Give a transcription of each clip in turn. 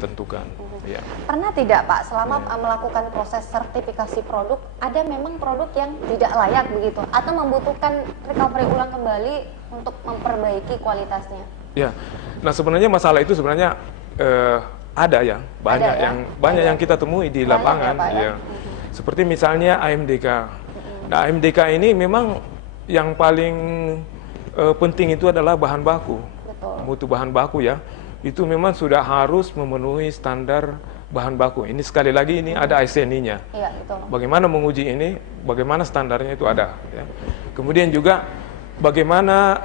tentukan. Ya. Pernah tidak Pak, selama melakukan proses sertifikasi produk, ada memang produk yang tidak layak begitu, atau membutuhkan recovery ulang kembali untuk memperbaiki kualitasnya? Ya, nah sebenarnya masalah itu sebenarnya ada ya, banyak yang kita temui di lapangan. Ya. Seperti misalnya AMDK. Nah AMDK ini memang yang paling penting itu adalah bahan baku, mutu bahan baku ya. Itu memang sudah harus memenuhi standar bahan baku. Ini sekali lagi ini ada ISNI-nya. Iya, betul. Bagaimana menguji ini, bagaimana standarnya itu ada. Ya. Kemudian juga bagaimana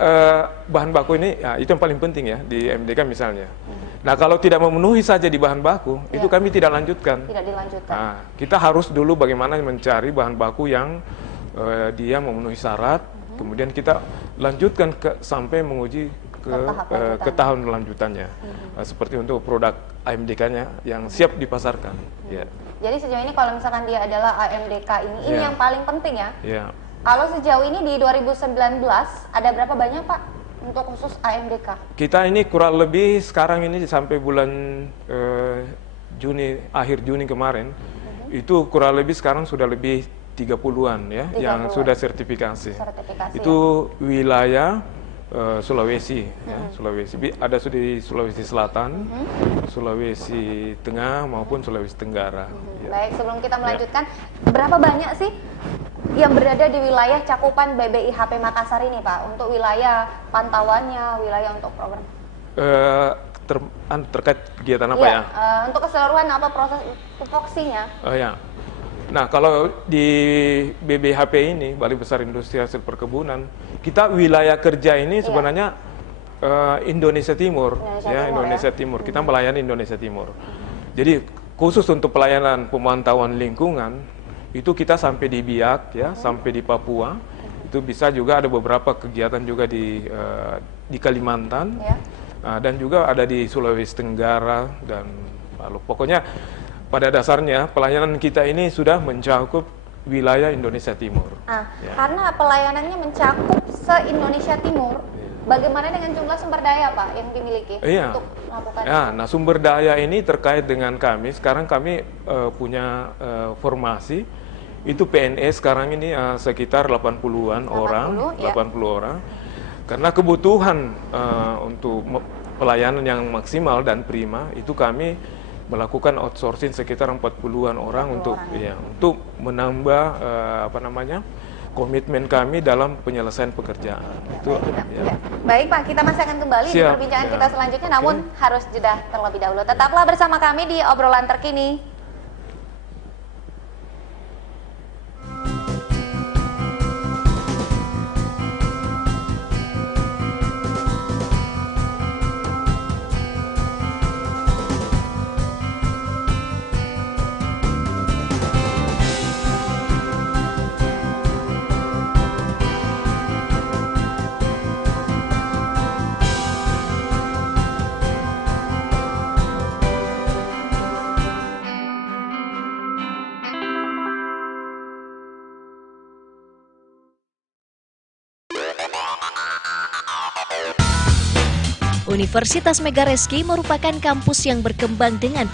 bahan baku ini, ya, itu yang paling penting ya di MDK misalnya. Nah kalau tidak memenuhi saja di bahan baku, itu kami tidak lanjutkan. Tidak dilanjutkan. Nah, kita harus dulu bagaimana mencari bahan baku yang dia memenuhi syarat, kemudian kita lanjutkan sampai menguji ke tahap lanjutannya, seperti untuk produk AMDK-nya yang siap dipasarkan. Ya. Jadi sejauh ini kalau misalkan dia adalah AMDK ini yang paling penting ya. Ya. Kalau sejauh ini di 2019 ada berapa banyak Pak untuk khusus AMDK? Kita ini kurang lebih sekarang ini sampai bulan Juni, akhir Juni kemarin, itu kurang lebih sekarang sudah lebih 30-an ya, yang sudah sertifikasi. Itu wilayah Sulawesi, ya, Sulawesi. Ada di Sulawesi Selatan, Sulawesi Tengah maupun Sulawesi Tenggara. Ya. Baik, sebelum kita melanjutkan, berapa banyak sih yang berada di wilayah cakupan BBIHP Makassar ini Pak? Untuk wilayah pantauannya, wilayah untuk program? Terkait kegiatan apa ya? Untuk keseluruhan apa proses tupoksinya? Ya. Nah, kalau di BBHP ini, Balai Besar Industri Hasil Perkebunan, kita wilayah kerja ini sebenarnya Indonesia Timur, Indonesia Timur. Kita melayani Indonesia Timur. Jadi khusus untuk pelayanan pemantauan lingkungan, itu kita sampai di Biak, ya, sampai di Papua. Itu bisa juga ada beberapa kegiatan juga di Kalimantan, dan juga ada di Sulawesi Tenggara dan Palu. Pokoknya pada dasarnya pelayanan kita ini sudah mencakup wilayah Indonesia Timur. Karena pelayanannya mencakup se-Indonesia Timur, bagaimana dengan jumlah sumber daya Pak yang dimiliki untuk melakukan itu? Nah sumber daya ini terkait dengan kami, sekarang kami punya formasi, itu PNS sekarang ini sekitar 80-an orang, 80 orang. Karena kebutuhan untuk pelayanan yang maksimal dan prima, itu kami melakukan outsourcing sekitar 40-an orang untuk menambah komitmen kami dalam penyelesaian pekerjaan. Baik Pak, kita masih akan kembali di perbincangan kita selanjutnya, namun harus jeda terlebih dahulu. Tetaplah bersama kami di Obrolan Terkini. Universitas Megareski merupakan kampus yang berkembang dengan